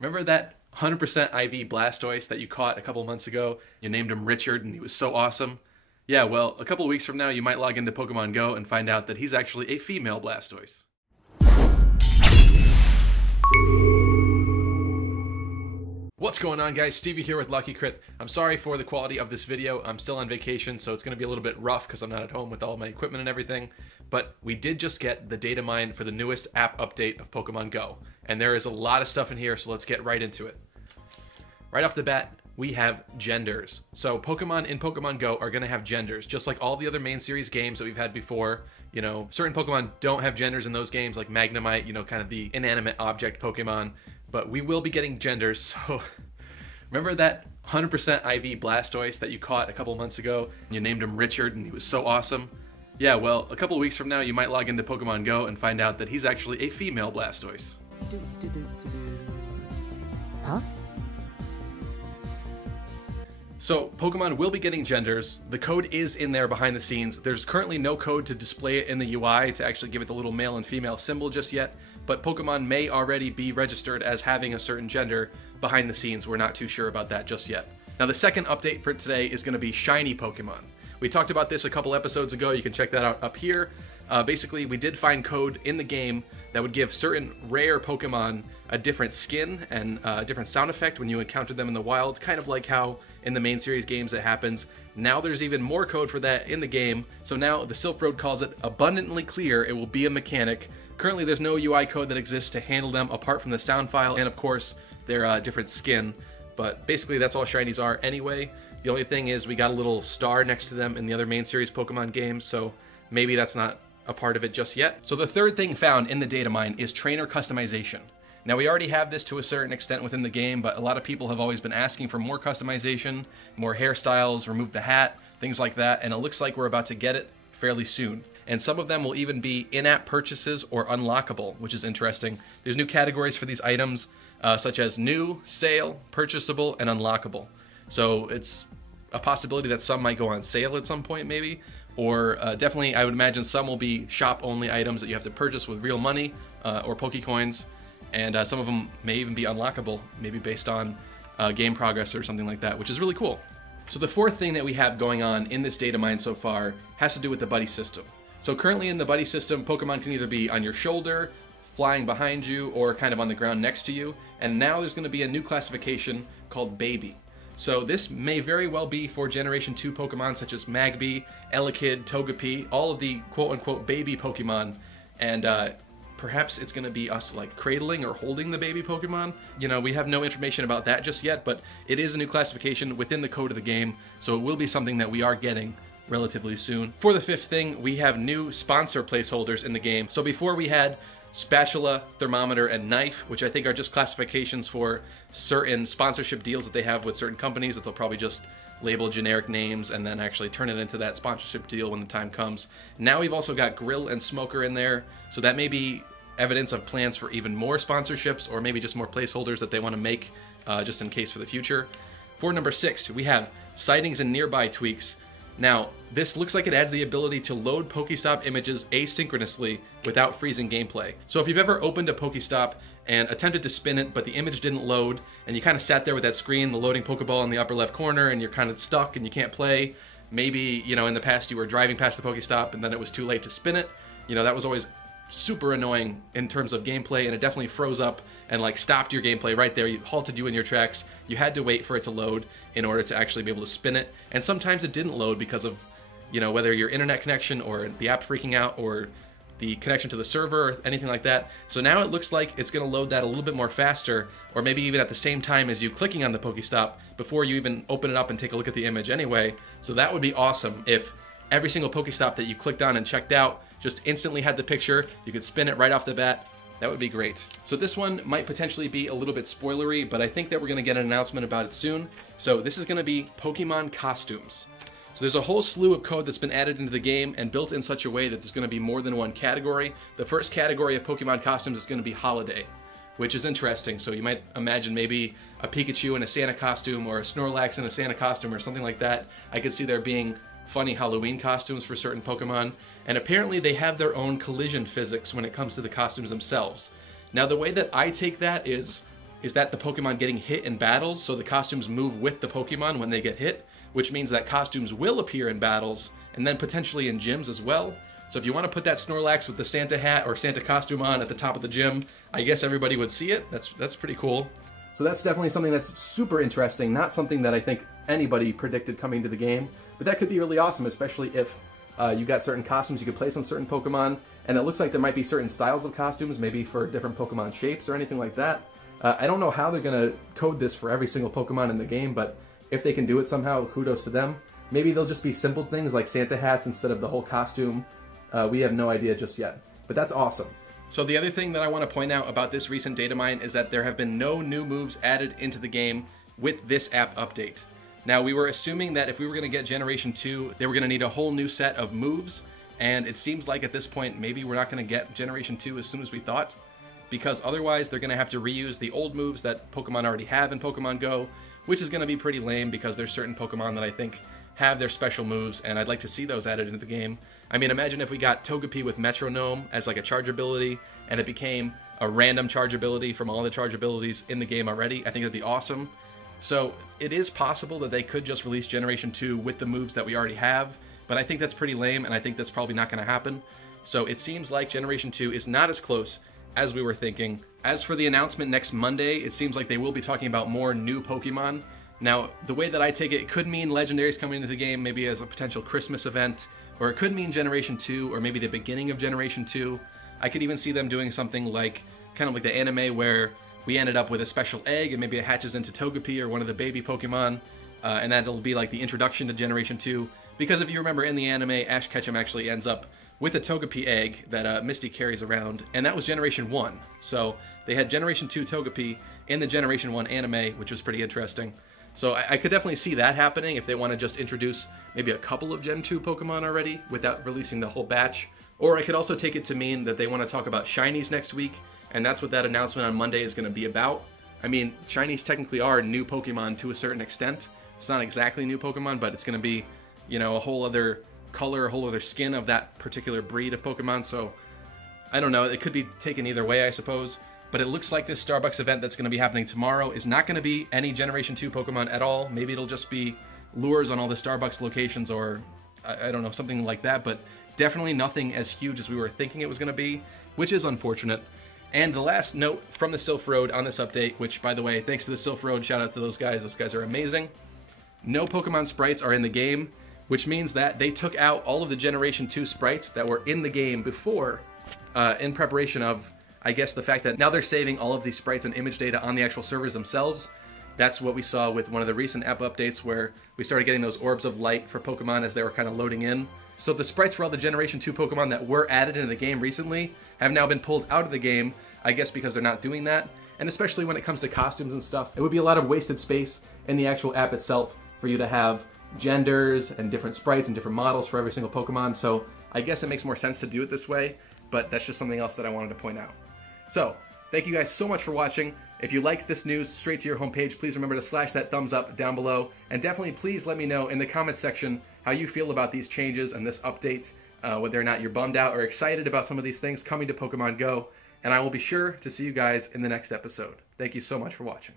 Remember that 100% IV Blastoise that you caught a couple months ago? You named him Richard and he was so awesome. Yeah, well, a couple of weeks from now you might log into Pokemon GO and find out that he's actually a female Blastoise. What's going on, guys? Stevie here with Lucky Crit. I'm sorry for the quality of this video. I'm still on vacation, so it's going to be a little bit rough because I'm not at home with all my equipment and everything. But we did just get the Datamine for the newest app update of Pokemon GO. And there is a lot of stuff in here, so let's get right into it. Right off the bat, we have genders. So Pokemon in Pokemon GO are going to have genders, just like all the other main series games that we've had before. You know, certain Pokemon don't have genders in those games, like Magnemite, you know, kind of the inanimate object Pokemon. But we will be getting genders, so remember that 100% IV Blastoise that you caught a couple months ago? You named him Richard and he was so awesome? Yeah, well, a couple of weeks from now you might log into Pokemon GO and find out that he's actually a female Blastoise. Huh? So, Pokemon will be getting genders. The code is in there behind the scenes. There's currently no code to display it in the UI to actually give it the little male and female symbol just yet, but Pokemon may already be registered as having a certain gender behind the scenes. We're not too sure about that just yet. Now, the second update for today is going to be shiny Pokemon. We talked about this a couple episodes ago. You can check that out up here. Basically, we did find code in the game that would give certain rare Pokemon a different skin and a different sound effect when you encounter them in the wild, kind of like how in the main series games it happens. Now there's even more code for that in the game, so now the Silph Road calls it abundantly clear it will be a mechanic. Currently there's no UI code that exists to handle them apart from the sound file and of course their different skin, but basically that's all shinies are anyway. The only thing is we got a little star next to them in the other main series Pokemon games, so maybe that's not a part of it just yet. So the third thing found in the Datamine is trainer customization. Now we already have this to a certain extent within the game, but a lot of people have always been asking for more customization, more hairstyles, remove the hat, things like that, and it looks like we're about to get it fairly soon. And some of them will even be in-app purchases or unlockable, which is interesting. There's new categories for these items, such as new, sale, purchasable, and unlockable. So it's a possibility that some might go on sale at some point maybe, or definitely I would imagine some will be shop-only items that you have to purchase with real money or Pokecoins. And some of them may even be unlockable, maybe based on game progress or something like that, which is really cool. So the fourth thing that we have going on in this Datamine so far has to do with the buddy system. So currently in the buddy system, Pokemon can either be on your shoulder, flying behind you, or kind of on the ground next to you. And now there's going to be a new classification called Baby. So this may very well be for Generation 2 Pokemon such as Magby, Elekid, Togepi, all of the quote-unquote baby Pokemon. And perhaps it's going to be us like cradling or holding the baby Pokemon. You know, we have no information about that just yet, but it is a new classification within the code of the game, so it will be something that we are getting relatively soon. For the fifth thing, we have new sponsor placeholders in the game. So before we had spatula, thermometer, and knife, which I think are just classifications for certain sponsorship deals that they have with certain companies that they'll probably just label generic names and then actually turn it into that sponsorship deal when the time comes. Now we've also got grill and smoker in there, so that may be evidence of plans for even more sponsorships or maybe just more placeholders that they want to make just in case for the future. For number 6, we have sightings and nearby tweaks. Now, this looks like it adds the ability to load Pokestop images asynchronously without freezing gameplay. So if you've ever opened a Pokestop and attempted to spin it, but the image didn't load, and you kind of sat there with that screen, the loading Pokeball in the upper left corner, and you're kind of stuck and you can't play. Maybe, you know, in the past you were driving past the Pokestop and then it was too late to spin it. You know, that was always super annoying in terms of gameplay, and it definitely froze up and like stopped your gameplay right there. You halted you in your tracks. You had to wait for it to load in order to actually be able to spin it, and sometimes it didn't load because of, you know, whether your internet connection or the app freaking out or the connection to the server or anything like that. So now it looks like it's going to load that a little bit more faster, or maybe even at the same time as you clicking on the Pokestop before you even open it up and take a look at the image anyway. So that would be awesome if every single Pokestop that you clicked on and checked out just instantly had the picture. You could spin it right off the bat. That would be great. So this one might potentially be a little bit spoilery, but I think that we're going to get an announcement about it soon. So this is going to be Pokemon costumes. So there's a whole slew of code that's been added into the game and built in such a way that there's going to be more than one category. The first category of Pokemon costumes is going to be holiday, which is interesting. So you might imagine maybe a Pikachu in a Santa costume or a Snorlax in a Santa costume or something like that. I could see there being funny Halloween costumes for certain Pokemon, and apparently they have their own collision physics when it comes to the costumes themselves. Now the way that I take that is is that the Pokemon getting hit in battles, so the costumes move with the Pokemon when they get hit, which means that costumes will appear in battles, and then potentially in gyms as well. So if you want to put that Snorlax with the Santa hat or Santa costume on at the top of the gym, I guess everybody would see it. That's pretty cool. So that's definitely something that's super interesting, not something that I think anybody predicted coming to the game, but that could be really awesome, especially if you got certain costumes you could place on certain Pokemon, and it looks like there might be certain styles of costumes, maybe for different Pokemon shapes or anything like that. I don't know how they're going to code this for every single Pokemon in the game, but if they can do it somehow, kudos to them. Maybe they'll just be simple things like Santa hats instead of the whole costume. We have no idea just yet, but that's awesome. So the other thing that I want to point out about this recent data mine is that there have been no new moves added into the game with this app update. Now, we were assuming that if we were going to get Generation 2, they were going to need a whole new set of moves, and it seems like at this point, maybe we're not going to get Generation 2 as soon as we thought, because otherwise they're going to have to reuse the old moves that Pokemon already have in Pokemon Go, which is going to be pretty lame because there's certain Pokemon that I think have their special moves, and I'd like to see those added into the game. I mean, imagine if we got Togepi with Metronome as like a charge ability, and it became a random charge ability from all the charge abilities in the game already. I think it'd be awesome. So it is possible that they could just release Generation 2 with the moves that we already have, but I think that's pretty lame, and I think that's probably not going to happen. So it seems like Generation 2 is not as close as we were thinking. As for the announcement next Monday, it seems like they will be talking about more new Pokemon. Now, the way that I take it, it could mean Legendaries coming into the game, maybe as a potential Christmas event, or it could mean Generation 2, or maybe the beginning of Generation 2. I could even see them doing something like, kind of like the anime where we ended up with a special egg, and maybe it hatches into Togepi or one of the baby Pokemon, and that'll be like the introduction to Generation 2. Because if you remember in the anime, Ash Ketchum actually ends up with a Togepi egg that Misty carries around, and that was Generation 1. So they had Generation 2 Togepi in the Generation 1 anime, which was pretty interesting. So I could definitely see that happening if they want to just introduce maybe a couple of Gen 2 Pokemon already without releasing the whole batch. Or I could also take it to mean that they want to talk about Shinies next week, and that's what that announcement on Monday is going to be about. I mean, Shinies technically are new Pokemon to a certain extent. It's not exactly new Pokemon, but it's going to be, you know, a whole other color, a whole other skin of that particular breed of Pokemon. So I don't know, it could be taken either way, I suppose. But it looks like this Starbucks event that's going to be happening tomorrow is not going to be any Generation 2 Pokemon at all. Maybe it'll just be lures on all the Starbucks locations, or I don't know, something like that. But definitely nothing as huge as we were thinking it was going to be, which is unfortunate. And the last note from the Silph Road on this update, which, by the way, thanks to the Silph Road, shout out to those guys. Those guys are amazing. No Pokemon sprites are in the game, which means that they took out all of the Generation 2 sprites that were in the game before, in preparation of, I guess, the fact that now they're saving all of these sprites and image data on the actual servers themselves. That's what we saw with one of the recent app updates where we started getting those orbs of light for Pokemon as they were kind of loading in. So the sprites for all the Generation 2 Pokemon that were added into the game recently have now been pulled out of the game, I guess because they're not doing that. And especially when it comes to costumes and stuff, it would be a lot of wasted space in the actual app itself for you to have genders and different sprites and different models for every single Pokemon. So I guess it makes more sense to do it this way, but that's just something else that I wanted to point out. So, thank you guys so much for watching. If you like this news straight to your homepage, please remember to slash that thumbs up down below. And definitely please let me know in the comments section how you feel about these changes and this update, whether or not you're bummed out or excited about some of these things coming to Pokemon Go. And I will be sure to see you guys in the next episode. Thank you so much for watching.